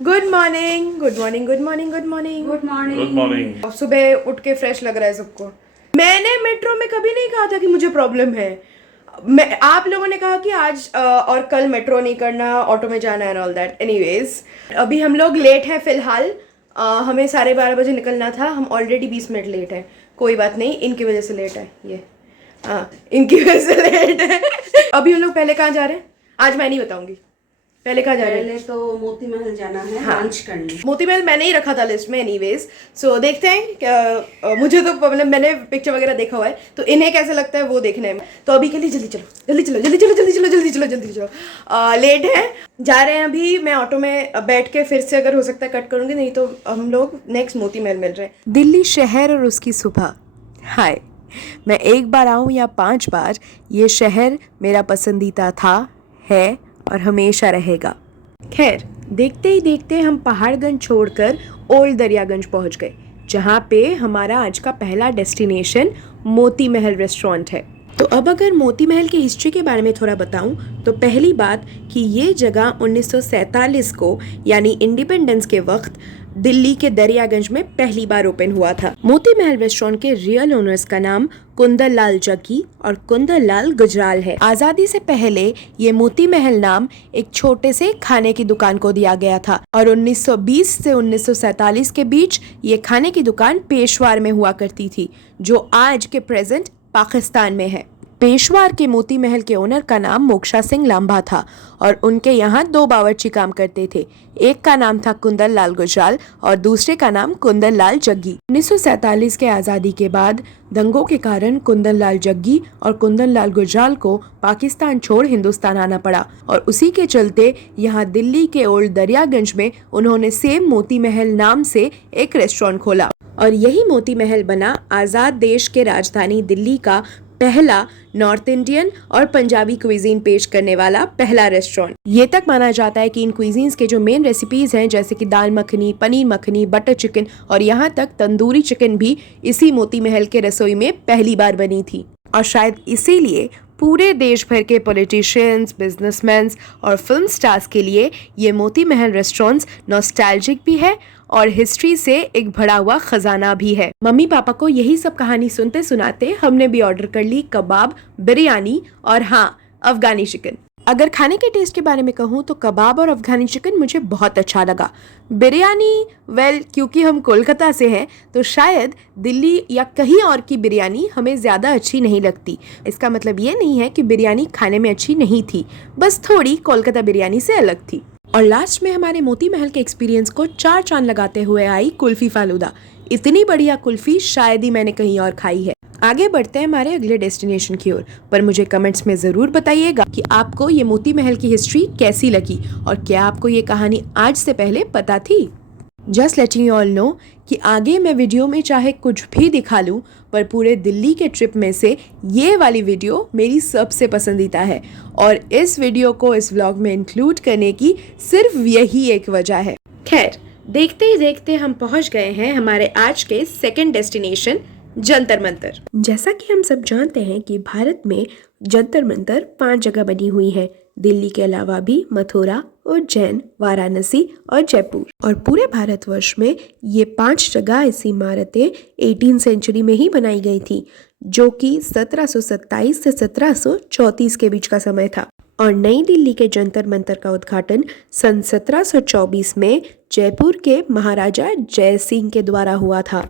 Good morning, good morning, good morning, good morning, good morning. Good morning. अब सुबह उठ के फ्रेश लग रहा है सबको। मैंने मेट्रो में कभी नहीं कहा था कि मुझे प्रॉब्लम है। आप लोगों ने कहा कि आज और कल मेट्रो नहीं करना, ऑटो में जाना एंड ऑल दैट। एनीवेज, अभी हम लोग लेट हैं फिलहाल। हमें 12:30 बजे निकलना था, हम ऑलरेडी 20 मिनट लेट हैं। कोई बात नहीं, इनकी वजह से लेट है ये। हाँ, इनकी वजह से लेट है। अभी हम लोग पहले कहाँ जा रहे हैं आज मैं नहीं बताऊंगी। पहले कहाँ जा रहे हैं? पहले तो मोती महल जाना है, हाँ। लंच करने। मोती महल मैंने ही रखा था लिस्ट में एनीवेज। सो देखते हैं क्या। मुझे तो मतलब मैंने पिक्चर वगैरह देखा हुआ है, तो इन्हें कैसे लगता है वो देखने में। तो अभी के लिए जल्दी चलो, जल्दी चलो, जल्दी चलो, जल्दी चलो, जल्दी चलो, जल्दी चलो। लेट है, जा रहे हैं अभी। मैं ऑटो में बैठ के फिर से अगर हो सकता है कट करूंगी, नहीं तो हम लोग नेक्स्ट मोती महल मिल रहे हैं। दिल्ली शहर और उसकी सुबह। हाय, मैं एक बार आऊँ या 5 बार, ये शहर मेरा पसंदीदा था, है और हमेशा रहेगा। खैर, देखते ही देखते हम पहाड़गंज छोड़कर ओल्ड दरियागंज पहुंच गए, जहां पे हमारा आज का पहला डेस्टिनेशन मोती महल रेस्टोरेंट है। तो अब अगर मोती महल की हिस्ट्री के बारे में थोड़ा बताऊं, तो पहली बात कि ये जगह 1947 को यानी इंडिपेंडेंस के वक्त दिल्ली के दरियागंज में पहली बार ओपन हुआ था। मोती महल रेस्टोरेंट के रियल ओनर्स का नाम कुंदन लाल जग्गी और कुंदन लाल गुजराल है। आजादी से पहले ये मोती महल नाम एक छोटे से खाने की दुकान को दिया गया था और 1920 से 1947 के बीच ये खाने की दुकान पेशवार में हुआ करती थी, जो आज के प्रेजेंट पाकिस्तान में है। पेशवार के मोती महल के ओनर का नाम मोक्षा सिंह लांबा था और उनके यहाँ 2 बावर्ची काम करते थे। एक का नाम था कुंदन लाल गुजराल और दूसरे का नाम कुंदन लाल जग्गी। 1947 के आज़ादी के बाद दंगों के कारण कुंदन लाल जग्गी और कुंदन लाल गुजराल को पाकिस्तान छोड़ हिंदुस्तान आना पड़ा और उसी के चलते यहाँ दिल्ली के ओल्ड दरियागंज में उन्होंने सेम मोती महल नाम से एक रेस्टोरेंट खोला और यही मोती महल बना आज़ाद देश के राजधानी दिल्ली का पहला नॉर्थ इंडियन और पंजाबी क्विजीन पेश करने वाला पहला रेस्टोरेंट। ये तक माना जाता है कि इन क्विजीन्स के जो मेन रेसिपीज हैं, जैसे कि दाल मखनी, पनीर मखनी, बटर चिकन और यहाँ तक तंदूरी चिकन भी इसी मोती महल के रसोई में पहली बार बनी थी। और शायद इसीलिए पूरे देश भर के पॉलिटिशियंस, बिजनेसमैन और फिल्म स्टार्स के लिए ये मोती महल रेस्टोरेंट्स नॉस्टैल्जिक भी है और हिस्ट्री से एक भरा हुआ खजाना भी है। मम्मी पापा को यही सब कहानी सुनते सुनाते हमने भी ऑर्डर कर ली कबाब, बिरयानी और हाँ, अफगानी चिकन। अगर खाने के टेस्ट के बारे में कहूँ तो कबाब और अफगानी चिकन मुझे बहुत अच्छा लगा। बिरयानी क्योंकि हम कोलकाता से हैं तो शायद दिल्ली या कहीं और की बिरयानी हमें ज़्यादा अच्छी नहीं लगती। इसका मतलब ये नहीं है कि बिरयानी खाने में अच्छी नहीं थी, बस थोड़ी कोलकाता बिरयानी से अलग थी। और लास्ट में हमारे मोती महल के एक्सपीरियंस को 4 चांद लगाते हुए आई कुल्फी फालूदा। इतनी बढ़िया कुल्फी शायद ही मैंने कहीं और खाई है। आगे बढ़ते हैं हमारे अगले डेस्टिनेशन की ओर, पर मुझे कमेंट्स में ज़रूर बताइएगा कि आपको ये मोती महल की हिस्ट्री कैसी लगी और क्या आपको ये कहानी आज से पहले पता थी। Just letting you all know कि आगे मैं वीडियो में चाहे कुछ भी दिखा लूँ, पर पूरे दिल्ली के ट्रिप में से ये वाली वीडियो मेरी सबसे पसंदीदा है और इस वीडियो को इस व्लॉग में इंक्लूड करने की सिर्फ यही एक वजह है। खैर, देखते ही देखते हम पहुंच गए हैं हमारे आज के सेकंड डेस्टिनेशन जंतर मंतर। जैसा कि हम सब जानते हैं कि भारत में जंतर मंतर 5 जगह बनी हुई है। दिल्ली के अलावा भी मथुरा, उज्जैन, वाराणसी और जयपुर। और पूरे भारतवर्ष में ये 5 जगह ऐसी इमारतें 18वीं सेंचुरी में ही बनाई गई थी, जो कि 1727 से 1734 के बीच का समय था। और नई दिल्ली के जंतर मंतर का उद्घाटन सन 1724 में जयपुर के महाराजा जय सिंह के द्वारा हुआ था।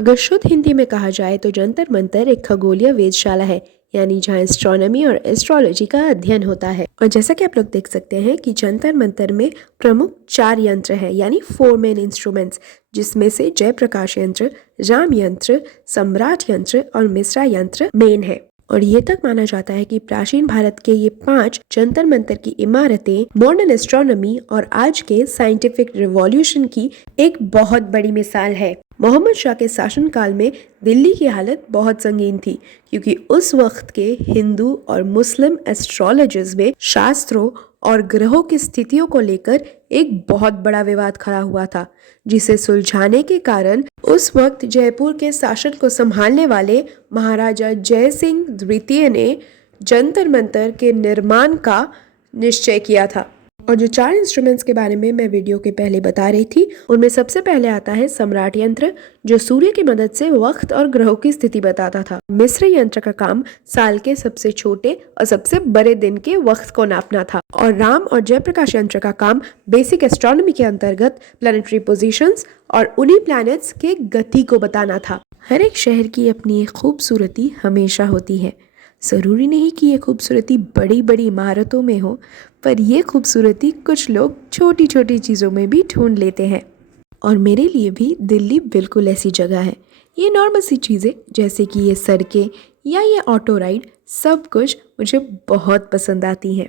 अगर शुद्ध हिंदी में कहा जाए तो जंतर मंतर एक खगोलीय वेधशाला है, यानी जहाँ एस्ट्रोनॉमी और एस्ट्रोलॉजी का अध्ययन होता है। और जैसा कि आप लोग देख सकते हैं कि जंतर मंतर में प्रमुख 4 यंत्र हैं, यानी 4 मेन इंस्ट्रूमेंट्स, जिसमें से जयप्रकाश यंत्र, राम यंत्र, सम्राट यंत्र और मिश्रा यंत्र मेन है। और ये तक माना जाता है कि प्राचीन भारत के ये 5 जंतर मंतर की इमारतें मॉडर्न एस्ट्रोनॉमी और आज के साइंटिफिक रिवॉल्यूशन की एक बहुत बड़ी मिसाल है। मोहम्मद शाह के शासनकाल में दिल्ली की हालत बहुत संगीन थी, क्योंकि उस वक्त के हिंदू और मुस्लिम एस्ट्रोलॉजर्स में शास्त्रों और ग्रहों की स्थितियों को लेकर एक बहुत बड़ा विवाद खड़ा हुआ था, जिसे सुलझाने के कारण उस वक्त जयपुर के शासन को संभालने वाले महाराजा जय सिंह द्वितीय ने जंतर मंतर के निर्माण का निश्चय किया था। और जो 4 इंस्ट्रूमेंट्स के बारे में मैं वीडियो के पहले बता रही थी, उनमें सबसे पहले आता है सम्राट यंत्र, जो सूर्य की मदद से वक्त और ग्रहों की स्थिति बताता था। मिस्र यंत्र का काम साल के सबसे छोटे और सबसे बड़े दिन के वक्त को नापना था। और राम और जयप्रकाश यंत्र का काम बेसिक एस्ट्रोनॉमी के अंतर्गत प्लानिटरी पोजीशंस और उन्हीं प्लैनेट्स के गति को बताना था। हर एक शहर की अपनी एक खूबसूरती हमेशा होती है। ज़रूरी नहीं कि ये खूबसूरती बड़ी बड़ी इमारतों में हो, पर यह खूबसूरती कुछ लोग छोटी छोटी चीज़ों में भी ढूंढ लेते हैं। और मेरे लिए भी दिल्ली बिल्कुल ऐसी जगह है। ये नॉर्मल सी चीज़ें जैसे कि ये सड़कें या ये ऑटो राइड, सब कुछ मुझे बहुत पसंद आती हैं।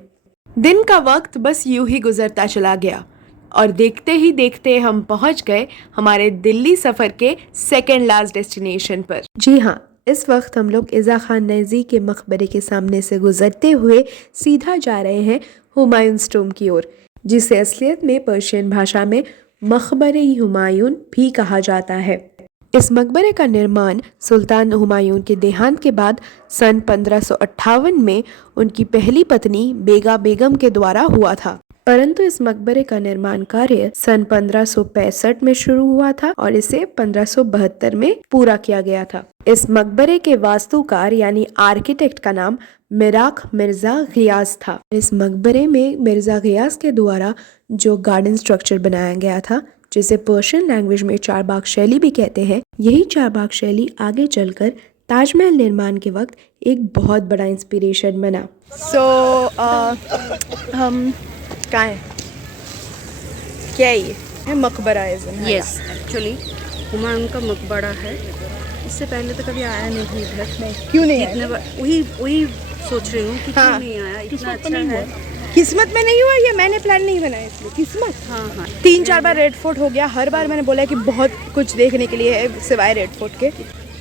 दिन का वक्त बस यूं ही गुजरता चला गया और देखते ही देखते हम पहुंच गए हमारे दिल्ली सफ़र के सेकेंड लास्ट डेस्टिनेशन पर। जी हाँ, इस वक्त हम लोग इज़ा खान नैज़ी के मकबरे के सामने से गुजरते हुए सीधा जा रहे हैं हुमायूंस टॉम्ब की ओर, जिसे असलियत में पर्शियन भाषा में मकबरे हुमायूं भी कहा जाता है। इस मकबरे का निर्माण सुल्तान हुमायूं के देहांत के बाद सन 1558 में उनकी पहली पत्नी बेगा बेगम के द्वारा हुआ था। परंतु इस मकबरे का निर्माण कार्य सन 1565 में शुरू हुआ था और इसे 1572 में पूरा किया गया था। इस मकबरे के वास्तुकार यानी आर्किटेक्ट का नाम मिराक मिर्जा गियास था। इस मकबरे में मिर्जा गियास के द्वारा जो गार्डन स्ट्रक्चर बनाया गया था, जिसे पर्शियन लैंग्वेज में चारबाग शैली भी कहते हैं, यही चारबाग शैली आगे चलकर ताजमहल निर्माण के वक्त एक बहुत बड़ा इंस्पिरेशन बना। हम कहाँ हैं? क्या है ये? है मकबरा है? यस, एक्चुअली हुमायूं का मकबरा है। इससे पहले तो कभी आया नहीं थी इधर। मैं क्यों नहीं इतने वही सोच रही हूँ कि क्यों हाँ। नहीं आया। इतना अच्छा है। किस्मत में नहीं हुआ, ये मैंने प्लान नहीं बनाया, इसलिए किस्मत। हाँ 3-4 बार रेड फोर्ट हो गया। हर बार मैंने बोला कि बहुत कुछ देखने के लिए है सिवाय रेड फोर्ट के।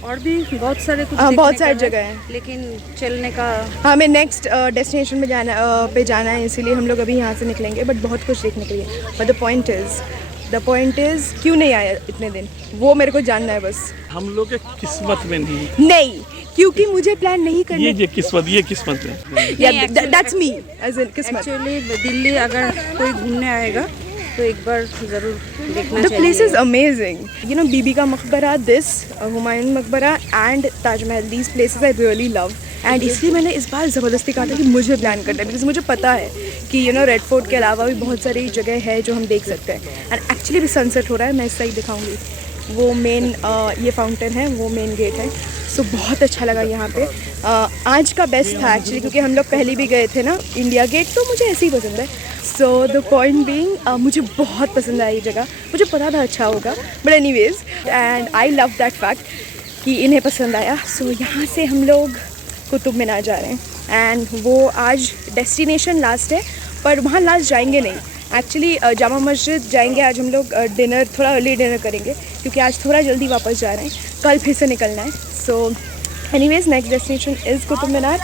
और भी बहुत सारे कुछ हाँ, देखने बहुत का सारी है, जगह है। लेकिन चलने का हमें नेक्स्ट डेस्टिनेशन में जाना है, इसीलिए हम लोग अभी यहाँ से निकलेंगे। बट बहुत कुछ देखने के लिए। बट द पॉइंट इज़ क्यों नहीं आया इतने दिन, वो मेरे को जानना है बस। हम लोग के किस्मत में नहीं, क्योंकि मुझे प्लान नहीं करना। ये किस्मत है। दैट्स मी एज इन किस्मत। एक्चुअली दिल्ली अगर कोई घूमने आएगा तो एक बार ज़रूर देखना The चाहिए। place is amazing. You know, बीबी का मकबरा, this हुमायूं मकबरा and Taj Mahal, these places I really love. And इसलिए मैंने इस बार ज़बरदस्ती कहा था कि मुझे प्लान करना है, बिकॉज मुझे पता है कि रेड फोर्ट के अलावा भी बहुत सारी जगह है जो हम देख सकते हैं। एंड एक्चुअली भी सनसेट हो रहा है, मैं इस साइड दिखाऊंगी। वो मेन ये फाउंटेन है, वो मेन गेट है। सो बहुत अच्छा लगा यहाँ पे। आज का बेस्ट था एक्चुअली, क्योंकि हम लोग पहले भी गए थे ना इंडिया गेट, तो मुझे ऐसे ही पसंद है। सो द पॉइंट बीइंग मुझे बहुत पसंद आई ये जगह। मुझे पता था अच्छा होगा, but anyways and I love that fact कि इन्हें पसंद आया। सो यहाँ से हम लोग कुतुब मीनार जा रहे हैं एंड वो आज डेस्टिनेशन लास्ट है, पर वहाँ लास्ट जाएंगे नहीं। एक्चुअली जामा मस्जिद जाएंगे आज हम लोग। डिनर थोड़ा अर्ली डिनर करेंगे क्योंकि आज थोड़ा जल्दी वापस जा रहे हैं, कल फिर से निकलना है। So anyways next destination is Qutub Minar,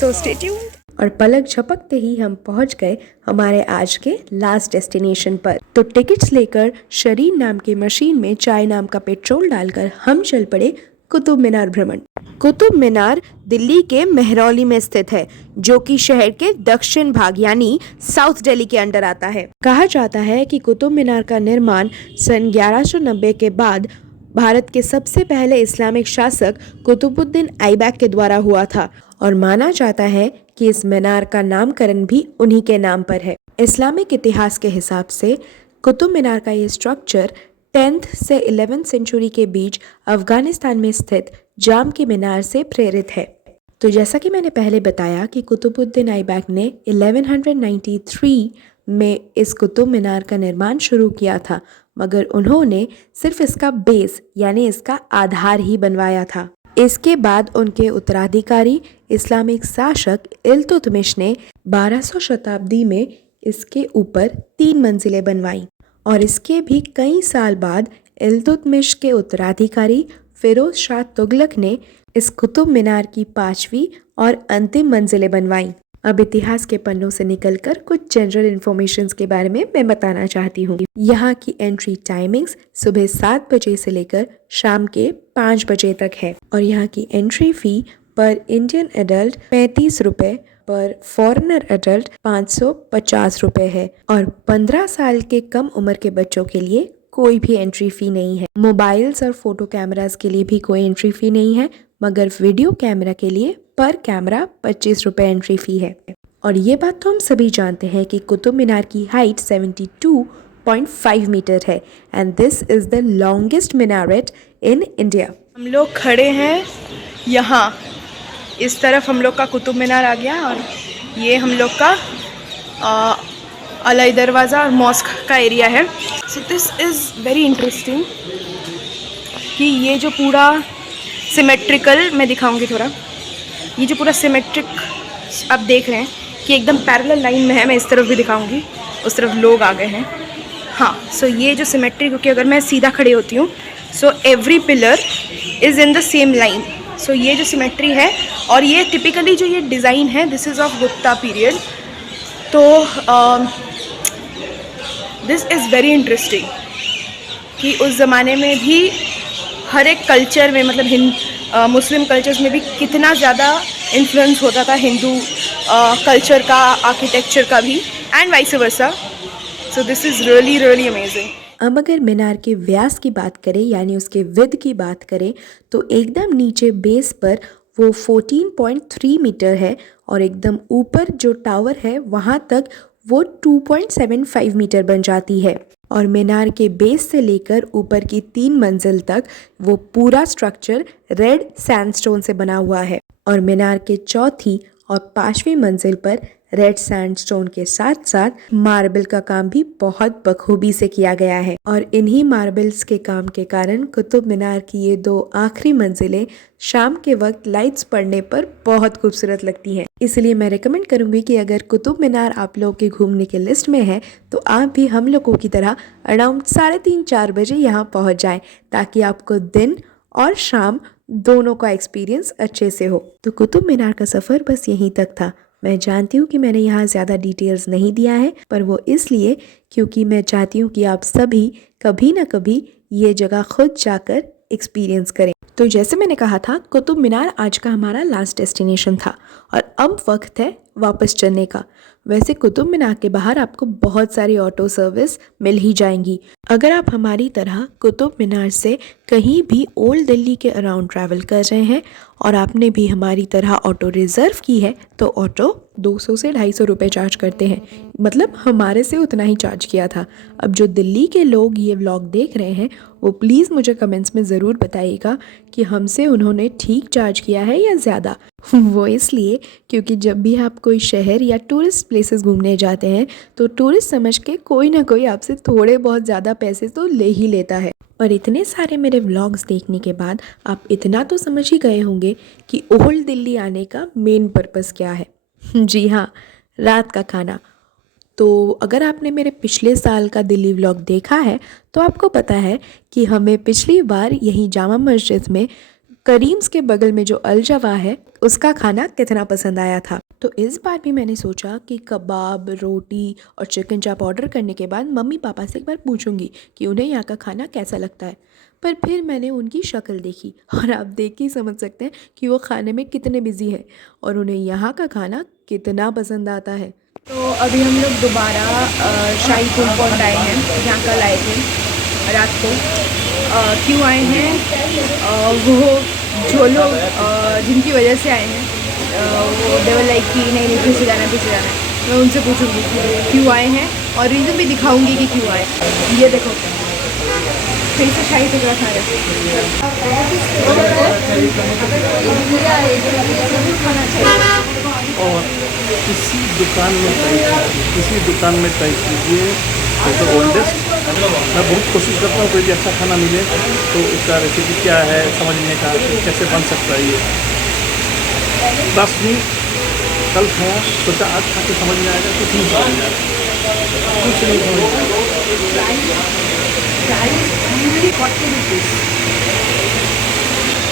so stay tuned. और पलक झपकते ही हम पहुंच गए हमारे आज के लास्ट डेस्टिनेशन पर। तो टिकट्स लेकर शरीन नाम की मशीन में चाय नाम का पेट्रोल डालकर हम चल पड़े कुतुब मीनार भ्रमण। कुतुब मीनार दिल्ली के मेहरौली में स्थित है, जो कि शहर के दक्षिण भाग यानी साउथ दिल्ली के अंडर आता है। कहा जाता है कि कुतुब मीनार का निर्माण सन 1190 के बाद भारत के सबसे पहले इस्लामिक शासक कुतुबुद्दीन ऐबक के द्वारा हुआ था और माना जाता है कि इस मीनार का नामकरण भी उन्हीं के नाम पर है। इस्लामिक इतिहास के हिसाब से कुतुब मीनार का ये स्ट्रक्चर 10th से 11th सेंचुरी के बीच अफगानिस्तान में स्थित जाम की मीनार से प्रेरित है। तो जैसा कि मैंने पहले बताया कि कुतुबुद्दीन ऐबक ने 1193 में इस कुतुब मीनार का निर्माण शुरू किया था, मगर उन्होंने सिर्फ इसका बेस यानी इसका आधार ही बनवाया था। इसके बाद उनके उत्तराधिकारी इस्लामिक शासक इल्तुतमिश ने 1200 शताब्दी में इसके ऊपर 3 मंजिलें बनवाईं और इसके भी कई साल बाद इल्तुतमिश के उत्तराधिकारी फिरोज शाह तुगलक ने इस कुतुब मीनार की 5वीं और अंतिम मंजिलें बनवाईं। अब इतिहास के पन्नों से निकलकर कुछ जनरल इन्फॉर्मेशन के बारे में मैं बताना चाहती हूँ। यहाँ की एंट्री टाइमिंग्स सुबह 7 बजे से लेकर शाम के 5 बजे तक है और यहाँ की एंट्री फी पर इंडियन एडल्ट 35 रुपये पर फॉरेनर एडल्ट 550 रुपए है और 15 साल के कम उम्र के बच्चों के लिए कोई भी एंट्री फी नहीं है। मोबाइल्स और फोटो कैमरास के लिए भी कोई एंट्री फी नहीं है, मगर वीडियो कैमरा के लिए पर कैमरा 25 रुपए एंट्री फी है। और ये बात तो हम सभी जानते हैं कि कुतुब मीनार की हाइट 72.5 मीटर है and this is the longest minaret in India. हम लोग खड़े हैं यहाँ, इस तरफ हम लोग का कुतुब मीनार आ गया और ये हम लोग का अलाई दरवाज़ा और मॉस्क का एरिया है। So this is very interesting कि ये जो पूरा सिमेट्रिकल, मैं दिखाऊंगी थोड़ा, ये जो पूरा सिमेट्रिक आप देख रहे हैं कि एकदम पैरेलल लाइन में है। मैं इस तरफ भी दिखाऊंगी, उस तरफ लोग आ गए हैं। हाँ, सो ये जो सिमेट्री, क्योंकि अगर मैं सीधा खड़ी होती हूँ so every pillar is in the same line. So ये जो सिमेट्री है, और ये टिपिकली जो ये डिज़ाइन है this is of Gupta period. तो दिस इज़ वेरी इंटरेस्टिंग कि उस ज़माने में भी हर एक कल्चर में, मतलब मुस्लिम कल्चर्स में भी कितना ज़्यादा इन्फ्लुएंस होता था हिंदू कल्चर का, आर्किटेक्चर का भी, and vice versa. So this is really really amazing. अब अगर मीनार के व्यास की बात करें यानी उसके विड्थ की बात करें तो एकदम नीचे बेस पर वो 14.3 मीटर है और एकदम ऊपर जो टावर है वहाँ तक वो 2.75 मीटर बन जाती है। और मीनार के बेस से लेकर ऊपर की 3 मंजिल तक वो पूरा स्ट्रक्चर रेड सैंडस्टोन से बना हुआ है और मीनार के चौथी और 5वीं मंजिल पर रेड सैंडस्टोन के साथ साथ मार्बल का काम भी बहुत बखूबी से किया गया है। और इन्हीं मार्बल्स के काम के कारण कुतुब मीनार की ये 2 आखिरी मंजिलें शाम के वक्त लाइट्स पड़ने पर बहुत खूबसूरत लगती हैं। इसलिए मैं रिकमेंड करूंगी कि अगर कुतुब मीनार आप लोगों के घूमने के लिस्ट में है तो आप भी हम लोगों की तरह अराउंड 3:30-4 बजे यहाँ पहुँच जाएं, ताकि आपको दिन और शाम दोनों का एक्सपीरियंस अच्छे से हो। तो कुतुब मीनार का सफ़र बस यहीं तक था। मैं जानती हूँ कि मैंने यहाँ ज़्यादा डिटेल्स नहीं दिया है, पर वो इसलिए क्योंकि मैं चाहती हूँ कि आप सभी कभी ना कभी ये जगह खुद जाकर एक्सपीरियंस करें। तो जैसे मैंने कहा था, कुतुब मीनार आज का हमारा लास्ट डेस्टिनेशन था और अब वक्त है वापस चलने का। वैसे कुतुब मीनार के बाहर आपको बहुत सारी ऑटो सर्विस मिल ही जाएंगी। अगर आप हमारी तरह कुतुब मीनार से कहीं भी ओल्ड दिल्ली के अराउंड ट्रैवल कर रहे हैं और आपने भी हमारी तरह ऑटो रिज़र्व की है तो ऑटो 200 से 250 रुपये चार्ज करते हैं, मतलब हमारे से उतना ही चार्ज किया था। अब जो दिल्ली के लोग ये व्लॉग देख रहे हैं वो प्लीज़ मुझे कमेंट्स में ज़रूर बताइएगा कि हमसे उन्होंने ठीक चार्ज किया है या ज़्यादा। वो इसलिए क्योंकि जब भी आप कोई शहर या टूरिस्ट प्लेसेस घूमने जाते हैं तो टूरिस्ट समझ के कोई ना कोई आपसे थोड़े बहुत ज़्यादा पैसे तो ले ही लेता है। और इतने सारे मेरे व्लॉग्स देखने के बाद आप इतना तो समझ ही गए होंगे कि ओल्ड दिल्ली आने का मेन पर्पस क्या है। जी हाँ, रात का खाना। तो अगर आपने मेरे पिछले साल का दिल्ली व्लॉग देखा है तो आपको पता है कि हमें पिछली बार यहीं जामा मस्जिद में करीम्स के बगल में जो अल जवा है उसका खाना कितना पसंद आया था। तो इस बार भी मैंने सोचा कि कबाब, रोटी और चिकन चाप ऑर्डर करने के बाद मम्मी पापा से एक बार पूछूंगी कि उन्हें यहाँ का खाना कैसा लगता है। पर फिर मैंने उनकी शक्ल देखी और आप देख के ही समझ सकते हैं कि वो खाने में कितने बिजी हैं और उन्हें यहाँ का खाना कितना पसंद आता है। तो अभी हम लोग दोबारा शाही पुल पॉइंट आए हैं, जहाँ कल आए थे रात को। क्यों आए हैं? वो जो लोग जिनकी वजह से आए हैं वो देवर लाइक कि नहीं फिर से जाना है, फिर से जाना है। मैं उनसे पूछूंगी कि क्यों आए हैं और रीज़न भी दिखाऊंगी कि क्यों आए। ये देखो, फिर से शाही टुकड़ा खा रहे और किसी दुकान में ट्राई कीजिए, तो ओल्डेस्ट। मैं बहुत कोशिश करता हूँ कोई भी अच्छा खाना मिले तो उसका रेसिपी क्या है समझने का, कैसे बन सकता है। ये बस नहीं, कल खाया सोचा आज खा के समझ में आएगा, कुछ नहीं समझ में आएगा, कुछ नहीं समझ में आएगा।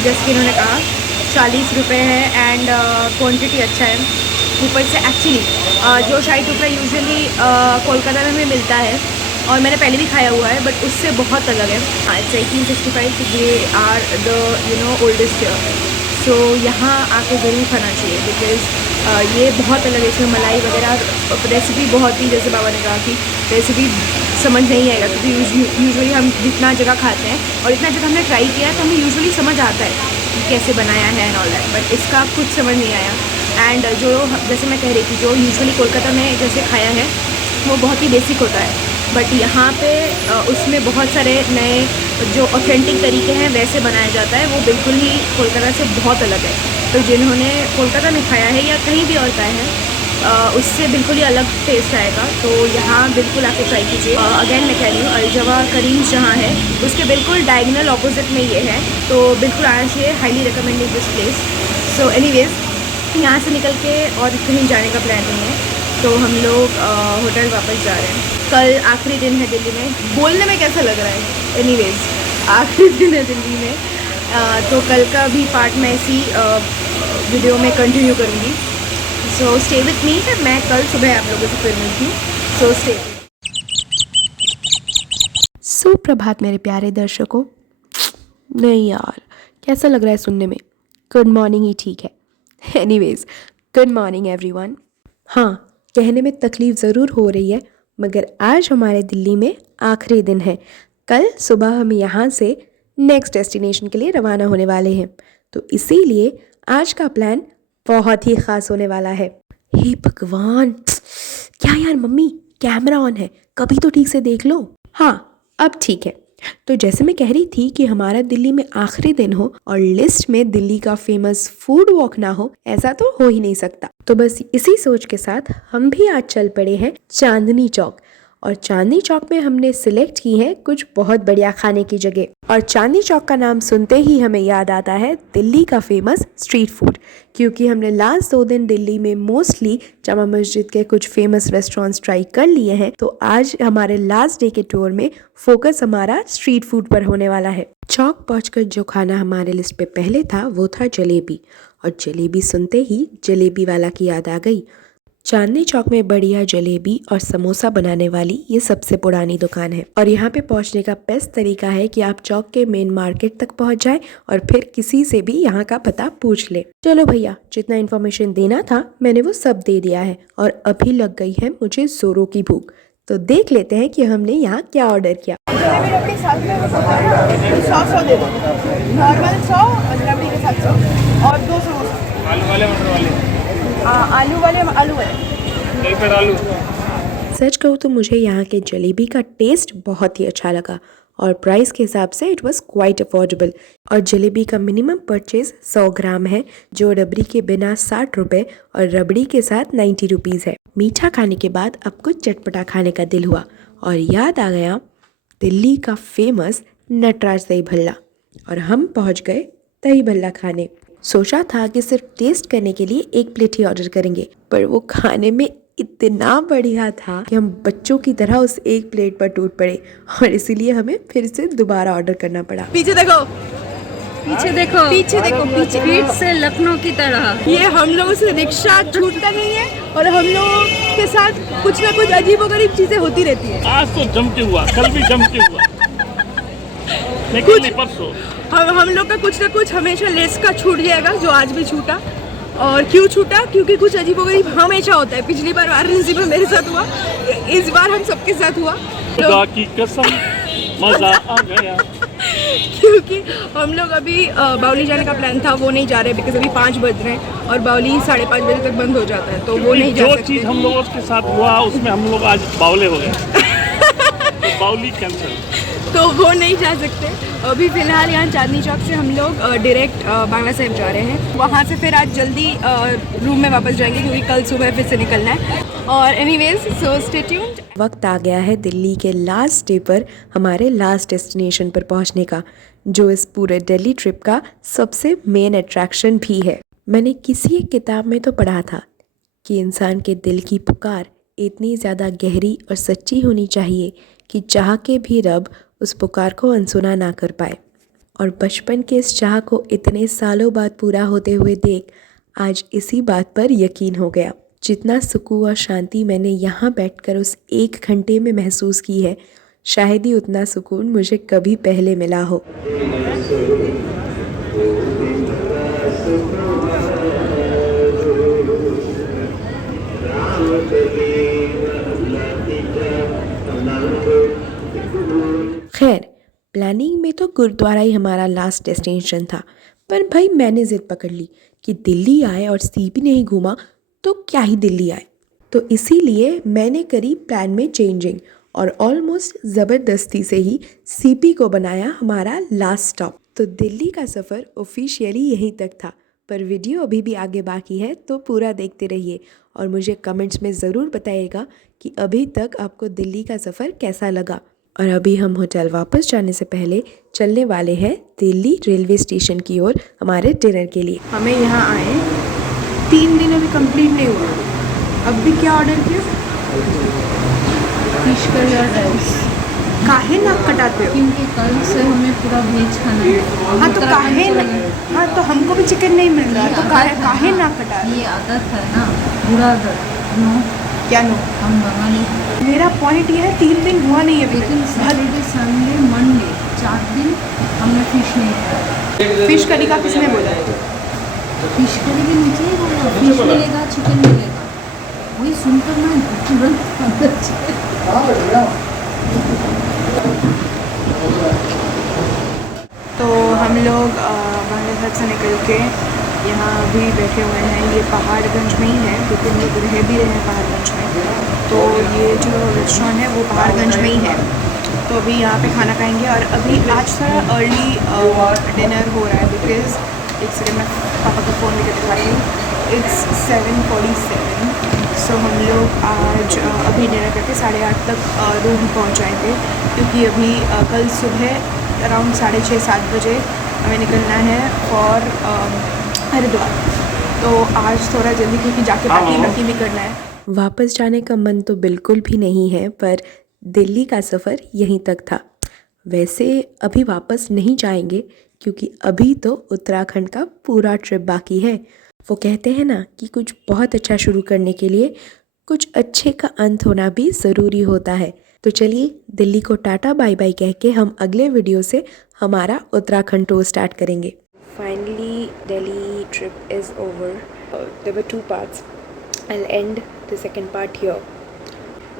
जैसे कि इन्होंने कहा 40 रुपये है एंड क्वांटिटी अच्छा है। ऊपर से एक्चुअली जो शाही टुकड़ा यूजुअली कोलकाता में मिलता है और मैंने पहले भी खाया हुआ है बट उससे बहुत अलग है। It's 1865, they are the oldest year. So यहाँ आके ज़रूर खाना चाहिए बिकॉज ये बहुत अलग है, इसमें मलाई वगैरह, रेसिपी बहुत ही, जैसे बाबा ने कहा कि रेसिपी समझ नहीं आएगा, क्योंकि यूजुअली हम जितना जगह खाते हैं और इतना जगह हमने ट्राई किया है तो हमें यूजुअली समझ आता है कि कैसे बनाया है एंड ऑल दैट, बट इसका कुछ समझ नहीं आया। एंड जो जैसे मैं कह रही थी, जो यूजुअली कोलकाता में जैसे खाया है वो बहुत ही बेसिक होता है, बट यहाँ पे उसमें बहुत सारे नए जो ऑथेंटिक तरीके हैं वैसे बनाया जाता है, वो बिल्कुल ही कोलकाता से बहुत अलग है। तो जिन्होंने कोलकाता में खाया है या कहीं भी और खाया है उससे बिल्कुल ही अलग टेस्ट आएगा, तो यहाँ बिल्कुल आके ट्राई कीजिए। अगेन मैं कह रही हूँ, अलजवा करीम्स जहाँ है उसके बिल्कुल डायगोनल ऑपोजिट में ये है, तो बिल्कुल आना चाहिए, highly recommended this place. So anyways, यहाँ से निकल के और कहीं जाने का प्लान नहीं है, तो हम लोग होटल वापस जा रहे हैं। कल आखिरी दिन है दिल्ली में, बोलने में कैसा लग रहा है, एनीवेज आखिरी दिन है दिल्ली में, तो कल का भी पार्ट मैं इसी वीडियो में कंटिन्यू करूँगी। सो स्टे विथ मी, मैं कल सुबह आप लोगों से फिर मिलती हूँ। So stay. सुप्रभात मेरे प्यारे दर्शकों। नहीं यार, कैसा लग रहा है सुनने में, गुड मॉर्निंग ही ठीक है। Anyways, good morning everyone. हाँ, कहने में तकलीफ़ ज़रूर हो रही है, मगर आज हमारे दिल्ली में आखिरी दिन है। कल सुबह हम यहाँ से नेक्स्ट डेस्टिनेशन के लिए रवाना होने वाले हैं, तो इसीलिए आज का प्लान बहुत ही ख़ास होने वाला है। हे भगवान, क्या यार मम्मी, कैमरा ऑन है, कभी तो ठीक से देख लो। हाँ, अब ठीक है। तो जैसे मैं कह रही थी कि हमारा दिल्ली में आखिरी दिन हो और लिस्ट में दिल्ली का फेमस फूड वॉक ना हो, ऐसा तो हो ही नहीं सकता। तो बस इसी सोच के साथ हम भी आज चल पड़े हैं चांदनी चौक, और चांदनी चौक में हमने सिलेक्ट की है कुछ बहुत बढ़िया खाने की जगह। और चांदनी चौक का नाम सुनते ही हमें याद आता है दिल्ली का फेमस स्ट्रीट फूड, क्योंकि हमने लास्ट 2 दिन दिल्ली में मोस्टली जामा मस्जिद के कुछ फेमस रेस्टोरेंट्स ट्राई कर लिए हैं, तो आज हमारे लास्ट डे के टूर में फोकस हमारा स्ट्रीट फूड पर होने वाला है। चौक पहुंचकर जो खाना हमारे लिस्ट पे पहले था वो था जलेबी, और जलेबी सुनते ही जलेबी वाला की याद आ गई। चांदनी चौक में बढ़िया जलेबी और समोसा बनाने वाली ये सबसे पुरानी दुकान है, और यहाँ पे पहुँचने का बेस्ट तरीका है कि आप चौक के मेन मार्केट तक पहुँच जाएं और फिर किसी से भी यहाँ का पता पूछ ले। चलो भैया, जितना इन्फॉर्मेशन देना था मैंने वो सब दे दिया है, और अभी लग गई है मुझे जोरों की भूख। तो देख लेते हैं कि हमने यहाँ क्या ऑर्डर किया। जलेबी रोटी साथ में 100 दे दो, नॉर्मल 100 और जलेबी के साथ 100 और 2 समोसा। आलू वाले मटर वाले? आलू वाले। एक प्लेट आलू। सच कहूँ तो मुझे यहाँ के जलेबी का टेस्ट बहुत ही अच्छा लगा, और प्राइस के हिसाब से इट वाज क्वाइट अफोर्डेबल। और जलेबी का मिनिमम परचेज 100 ग्राम है, जो रबड़ी के बिना 60 रुपये और रबड़ी के साथ 90 रुपीज़ है। मीठा खाने के बाद अब कुछ चटपटा खाने का दिल हुआ, और याद आ गया दिल्ली का फेमस नटराज दही भल्ला, और हम पहुँच गए दही भल्ला खाने। सोचा था कि सिर्फ टेस्ट करने के लिए 1 प्लेट ही ऑर्डर करेंगे, पर वो खाने में इतना बढ़िया था कि हम बच्चों की तरह उस 1 प्लेट पर टूट पड़े, और इसीलिए हमें फिर से दोबारा ऑर्डर करना पड़ा। पीछे देखो, पीछे देखो, पीछे देखो, पीछे स्पीड से लखनऊ की तरह। ये हम लोगों से रिक्शा छूटता नहीं है, और हम लोगों के साथ कुछ ना कुछ अजीबोगरीब चीजें होती रहती है। आज तो जम के हुआ, कल भी जम के हुआ, लेकिन नहीं परसों। हम लोग का कुछ ना कुछ हमेशा लेस का छूट जाएगा, जो आज भी छूटा। और क्यों छूटा? क्योंकि कुछ अजीबोगरीब हमेशा होता है। पिछली बार वाराणसी में मेरे साथ हुआ, इस बार हम सबके साथ हुआ। खुदा की कसम, मजा आ गया। क्योंकि हम लोग अभी बावली जाने का प्लान था, वो नहीं जा रहे, बिकॉज अभी 5 बज रहे हैं और बावली 5:30 बजे तक बंद हो जाता है, तो वो नहीं जा जो सकते। चीज़ हम लोगों के साथ हुआ उसमें हम लोग आज बावले हो गए, तो बावली कैंसिल, तो वो नहीं जा सकते। अभी फ़िलहाल यहाँ चांदनी चौक से हम लोग डायरेक्ट बांग्ला साहिब जा रहे हैं, वहाँ से फिर आज जल्दी रूम में वापस जाएंगे, क्योंकि कल सुबह फिर से निकलना है। और एनीवेज, सो स्टे ट्यून्ड। वक्त आ गया है दिल्ली के लास्ट डे पर हमारे लास्ट डेस्टिनेशन पर पहुंचने का, जो इस पूरे दिल्ली ट्रिप का सबसे मेन अट्रैक्शन भी है। मैंने किसी एक किताब में तो पढ़ा था कि इंसान के दिल की पुकार इतनी ज़्यादा गहरी और सच्ची होनी चाहिए कि चाह के भी रब उस पुकार को अनसुना ना कर पाए। और बचपन के इस चाह को इतने सालों बाद पूरा होते हुए देख आज इसी बात पर यकीन हो गया। जितना सुकून और शांति मैंने यहाँ बैठकर उस 1 घंटे में महसूस की है, शायद ही उतना सुकून मुझे कभी पहले मिला हो। खैर प्लानिंग में तो गुरुद्वारा ही हमारा लास्ट डेस्टिनेशन था, पर भाई मैंने ज़िद पकड़ ली कि दिल्ली आए और सीपी नहीं घूमा तो क्या ही दिल्ली आए। तो इसीलिए मैंने करी प्लान में चेंजिंग और ऑलमोस्ट ज़बरदस्ती से ही सीपी को बनाया हमारा लास्ट स्टॉप। तो दिल्ली का सफ़र ऑफिशियली यहीं तक था, पर वीडियो अभी भी आगे बाकी है, तो पूरा देखते रहिए और मुझे कमेंट्स में ज़रूर बताइएगा कि अभी तक आपको दिल्ली का सफ़र कैसा लगा। और अभी हम होटल वापस जाने से पहले चलने वाले हैं दिल्ली रेलवे स्टेशन की ओर हमारे डिनर के लिए। हमें यहाँ आए 3 दिन अभी कंप्लीट नहीं हुआ, अब भी क्या ऑर्डर किया? फिश करी और राइस, काहे नाक कटाते हो? क्योंकि कल से हमें पूरा वेज खाना है। हाँ तो काहे हाँ तो हमको भी चिकन नहीं मिल रहा, तो काहे नाक कटा रहे हो? ये आदत है ना, बुरा आदत। नो, क्या नो? हम बंगाली। मेरा पॉइंट ये है 3 दिन हुआ नहीं है अभी लेकिन तक। सैटरडे संडे मंडे 4 दिन हमने फिश नहीं खाया। फिश करी का किसने बोला? फिश करी के नीचे ही बोला फिश मिलेगा, चिकन मिलेगा। वही सुनकर मैं तुरंत अंदर चले। तो हम लोग बांग्लादेश से निकल के यहाँ अभी बैठे हुए हैं, ये पहाड़गंज में ही है क्योंकि हम लोग रह भी रहे हैं पहाड़गंज में। तो ये जो रेस्टोरेंट है वो पहाड़गंज में ही है, तो अभी यहाँ पे खाना खाएंगे। और अभी आज थोड़ा अर्ली डिनर हो रहा है बिकॉज एक सेकंड में पापा का फ़ोन लेकर दिखाती हूँ। इट्स 7:47। सो हम लोग आज अभी डिनर करके 8:30 तक रूम पहुँच जाएंगे क्योंकि अभी कल सुबह अराउंड 6:30-7 बजे हमें निकलना है फॉर हरिद्वार। तो आज थोड़ा जल्दी क्योंकि जाके पैकिंग भी करना है। वापस जाने का मन तो बिल्कुल भी नहीं है, पर दिल्ली का सफ़र यहीं तक था। वैसे अभी वापस नहीं जाएंगे क्योंकि अभी तो उत्तराखंड का पूरा ट्रिप बाकी है। वो कहते हैं ना कि कुछ बहुत अच्छा शुरू करने के लिए कुछ अच्छे का अंत होना भी ज़रूरी होता है। तो चलिए दिल्ली को टाटा बाय बाय कह के हम अगले वीडियो से हमारा उत्तराखंड टूर स्टार्ट करेंगे। Finally Delhi trip is over. There were 2 parts. I'll end the second part here.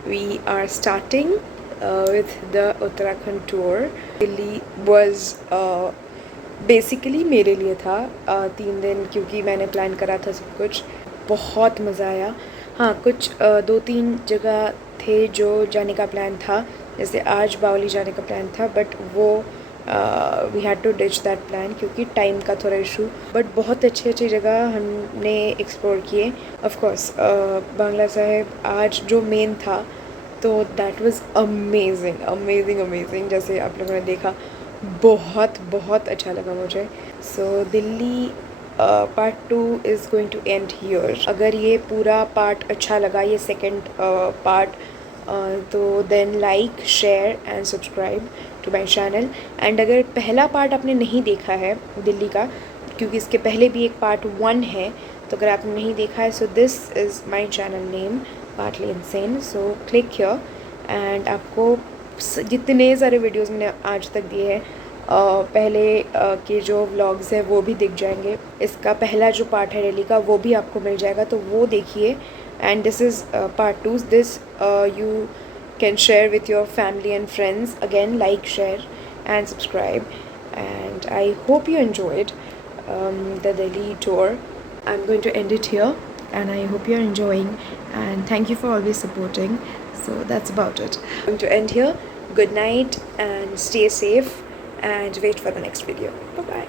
We are starting with the Uttarakhand tour. Delhi was basically मेरे लिए था 3 दिन क्योंकि मैंने प्लान करा था सब कुछ। बहुत मज़ा आया। हाँ, कुछ 2-3 जगह थे जो जाने का प्लान था, जैसे आज बावली जाने का प्लान था, बट वो we had to ditch that plan क्योंकि टाइम का थोड़ा इशू। बट बहुत अच्छी अच्छी जगह हमने एक्सप्लोर किए। ऑफ कोर्स बांग्ला साहिब आज जो मेन था तो that was amazing amazing amazing. जैसे आप लोगों ने देखा बहुत बहुत अच्छा लगा मुझे। So Delhi part 2 is going to end here. अगर ये पूरा पार्ट अच्छा लगा, ये सेकंड पार्ट, तो then like share and subscribe to my channel. And अगर पहला पार्ट आपने नहीं देखा है दिल्ली का, क्योंकि इसके पहले भी एक पार्ट 1 है, तो अगर आपने नहीं देखा है, so this is my channel name partly insane. So click here and आपको जितने सारे वीडियोस मैंने आज तक दिए हैं पहले के जो व्लॉग्स हैं वो भी दिख जाएंगे। इसका पहला जो पार्ट है दिल्ली का वो भी आपको मिल जाएगा, तो वो देखिए। And this is part 2। This you can share with your family and friends. Again, like, share and subscribe, and I hope you enjoyed the Delhi tour. I'm going to end it here, and I hope you're enjoying, and thank you for always supporting. So that's about it. I'm going to end here. Good night and stay safe, and wait for the next video. Bye bye.